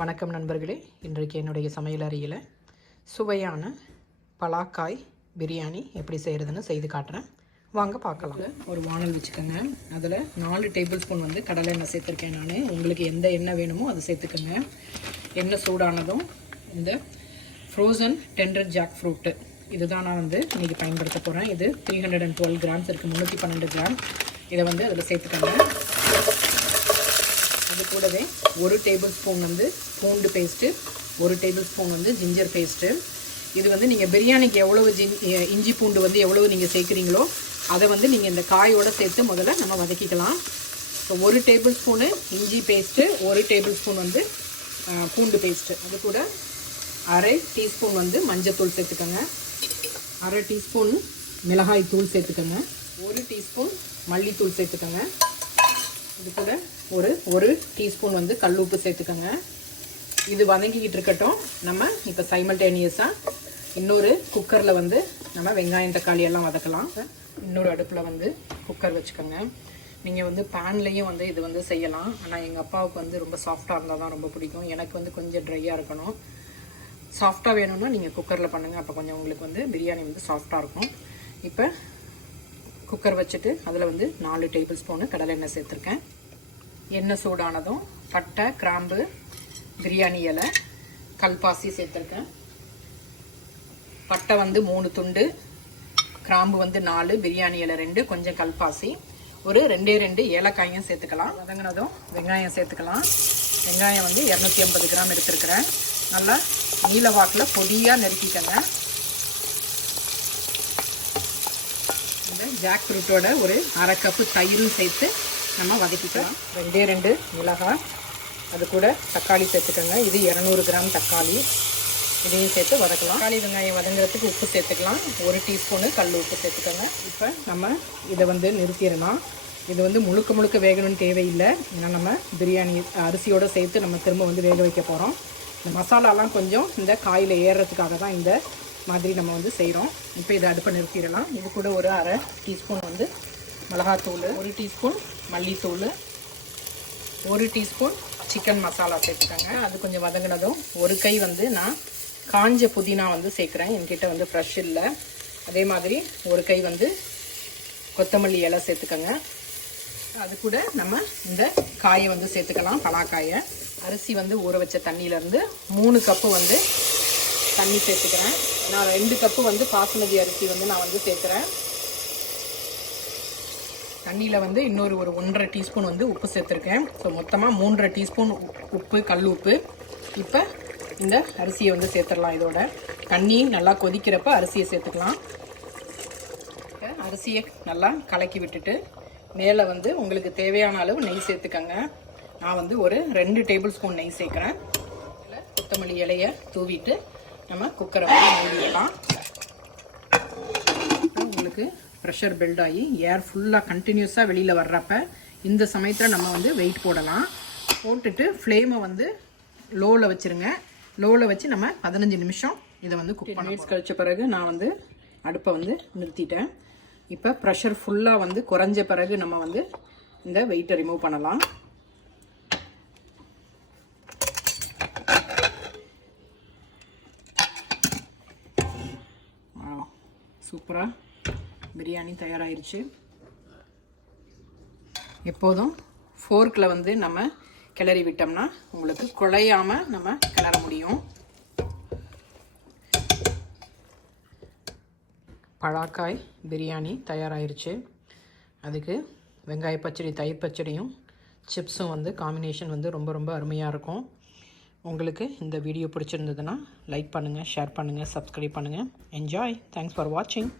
வணக்கம் நண்பர்களே. இன்றைக்கு என்னுடைய சமையல் அறையில் சுவையான பலாக்காய் பிரியாணி எப்படி செய்கிறதுன்னு செய்து காட்டுறேன். வாங்க பார்க்கலாம். ஒரு வானல் வச்சுக்கோங்க. அதில் 4 டேபிள் ஸ்பூன் வந்து கடலை எண்ணெய் சேர்த்துருக்கேன். நான் உங்களுக்கு எந்த எண்ணெய் வேணுமோ அதை சேர்த்துக்கோங்க. எண்ணெய் சூடானதும் இந்த ஃப்ரோசன் டெண்டர் ஜாக் ஃப்ரூட்டு இதுதான் நான் வந்து இன்றைக்கி பயன்படுத்த போகிறேன். இது 312 கிராம்ஸ் இருக்குது, 312 கிராம். இதை வந்து அதில் சேர்த்துக்கோங்க. அது கூடவே 1 டேபிள் ஸ்பூன் வந்து பூண்டு பேஸ்ட்டு, 1 டேபிள் ஸ்பூன் வந்து ஜிஞ்சர் பேஸ்ட்டு. இது வந்து நீங்கள் பிரியாணிக்கு எவ்வளவு இஞ்சி பூண்டு வந்து எவ்வளவு நீங்கள் சேர்க்குறீங்களோ அதை வந்து நீங்கள் இந்த காயோடு சேர்த்து முதல்ல நம்ம வதக்கிக்கலாம். ஸோ 1 டேபிள் ஸ்பூனு இஞ்சி பேஸ்ட்டு, 1 டேபிள் ஸ்பூன் வந்து பூண்டு பேஸ்ட்டு. அது கூட அரை டீஸ்பூன் வந்து மஞ்சத்தூள் சேர்த்துக்கோங்க, அரை டீஸ்பூன் மிளகாய் தூள் சேர்த்துக்கோங்க, 1 டீஸ்பூன் மல்லித்தூள் சேர்த்துக்கோங்க. இது கூட ஒரு டீஸ்பூன் வந்து கல் உப்பு சேர்த்துக்கோங்க. இது வதங்கிக்கிட்டு இருக்கட்டும். நம்ம இப்போ சைமல்டேனியஸாக இன்னொரு குக்கரில் வந்து நம்ம வெங்காயம் தக்காளி எல்லாம் வதக்கலாம். இன்னொரு அடுப்பில் வந்து குக்கர் வச்சுக்கோங்க. நீங்கள் வந்து பேன்லேயும் வந்து இது வந்து செய்யலாம். ஆனால் எங்கள் அப்பாவுக்கு வந்து ரொம்ப சாஃப்டாக இருந்தால் தான் ரொம்ப பிடிக்கும். எனக்கு வந்து கொஞ்சம் ட்ரையாக இருக்கணும். சாஃப்டாக வேணும்னா நீங்கள் குக்கரில் பண்ணுங்கள். அப்போ கொஞ்சம் உங்களுக்கு வந்து பிரியாணி வந்து சாஃப்டாக இருக்கும். இப்போ குக்கர் வச்சுட்டு அதில் வந்து 4 டேபிள் ஸ்பூனு கடலை எண்ணெய் சேர்த்துருக்கேன். எண்ணெய் சூடானதும் பட்டை, கிராம்பு, பிரியாணி இலை, கல்பாசி சேர்த்துருக்கேன். பட்டை வந்து 3 துண்டு, கிராம்பு வந்து 4, பிரியாணி இலை 2, கொஞ்சம் கல்பாசி, ஒரு 2 ஏலக்காயும் சேர்த்துக்கலாம். வதங்கினதும் வெங்காயம் சேர்த்துக்கலாம். வெங்காயம் வந்து 250 கிராம் எடுத்துருக்கிறேன். நல்லா நீல வாக்கில் பொடியாக நறுக்கிக்கங்க. இந்த ஜாக் ஃப்ரூட்டோட ஒரு அரை கப்பு தயிரும் சேர்த்து நம்ம வதக்கிக்கலாம். 2 மிளகாய், அது கூட தக்காளி சேர்த்துக்கோங்க. இது 200 கிராம் தக்காளி, இதையும் சேர்த்து வதக்கலாம். தக்காளி வெங்காயம் வதங்குறதுக்கு உப்பு சேர்த்துக்கலாம். 1 டீஸ்பூனு கல் உப்பு சேர்த்துக்கோங்க. இப்போ நம்ம இதை வந்து நிறுத்திடலாம். இது வந்து முழுக்க வேகணும்னு தேவையில்லை. ஏன்னா நம்ம பிரியாணி அரிசியோடு சேர்த்து நம்ம திரும்ப வந்து வேக வைக்க போகிறோம். இந்த மசாலாலாம் கொஞ்சம் இந்த காயில் ஏறுறதுக்காக தான் இந்த மாதிரி நம்ம வந்து செய்கிறோம். இப்போ இதை அடுப்பை நிறுத்திடலாம். இது கூட ஒரு அரை டீஸ்பூன் வந்து மிளகாத்தூள், 1 டீஸ்பூன் மல்லித்தூள், 1 டீஸ்பூன் சிக்கன் மசாலா சேர்த்துக்கோங்க. அது கொஞ்சம் வதங்கினதும் ஒரு கை வந்து நான் காஞ்ச புதினா வந்து சேர்க்குறேன். என்கிட்ட வந்து ஃப்ரெஷ் இல்லை. அதே மாதிரி ஒரு கை வந்து கொத்தமல்லி இலை சேர்த்துக்கோங்க. அது கூட நம்ம இந்த காயை வந்து சேர்த்துக்கலாம், பலாக்காயை. அரிசி வந்து ஊற வச்ச தண்ணியிலேருந்து 3 கப்பு வந்து தண்ணி சேர்த்துக்கிறேன். நான் 2 கப்பு வந்து பாசுமதி அரிசி வந்து நான் வந்து சேர்க்குறேன். தண்ணியில் வந்து இன்னொரு 1.5 டீஸ்பூன் வந்து உப்பு சேர்த்துருக்கேன். ஸோ மொத்தமாக 3.5 டீஸ்பூன் உப்பு, கல் உப்பு. இப்போ இந்த அரிசியை வந்து சேர்த்துடலாம். இதோட தண்ணி நல்லா கொதிக்கிறப்ப அரிசியை சேர்த்துக்கலாம். அரிசியை நல்லா கலக்கி விட்டுட்டு மேலே வந்து உங்களுக்கு தேவையான அளவு நெய் சேர்த்துக்கோங்க. நான் வந்து ஒரு 2 டேபிள் ஸ்பூன் நெய் சேர்க்குறேன். கொத்தமல்லி இலையை தூவிட்டு நம்ம குக்கரை வந்து மூடிடலாம். உங்களுக்கு ப்ரெஷர் பில்ட் ஆகி ஏர் ஃபுல்லாக கண்டினியூஸாக வெளியில் வர்றப்ப இந்த சமயத்தில் நம்ம வந்து வெயிட் போடலாம். போட்டுட்டு ஃப்ளேமை வந்து லோவில் வச்சுருங்க. லோவில் வச்சு நம்ம 15 நிமிஷம் இதை வந்து குக் மினிட்ஸ் கழிச்ச பிறகு நான் வந்து அடுப்பை வந்து நிறுத்திட்டேன். இப்போ ப்ரெஷர் ஃபுல்லாக வந்து குறைஞ்ச பிறகு நம்ம வந்து இந்த வெயிட்டை ரிமூவ் பண்ணலாம். சூப்பராக பிரியாணி தயாராகிருச்சு. எப்போதும் ஃபோர்க்கில் வந்து நம்ம கிளறி விட்டோம்னா உங்களுக்கு குழையாமல் நம்ம கிளற முடியும். பலாக்காய் பிரியாணி தயாராகிருச்சு. அதுக்கு வெங்காய பச்சடி, தயிர் பச்சடியும் சிப்ஸும் வந்து காம்பினேஷன் வந்து ரொம்ப அருமையாக இருக்கும். உங்களுக்கு இந்த வீடியோ பிடிச்சிருந்ததுன்னா லைக் பண்ணுங்கள், ஷேர் பண்ணுங்கள், சப்ஸ்கிரைப் பண்ணுங்கள். என்ஜாய். தேங்க்ஸ் ஃபார் வாட்சிங்.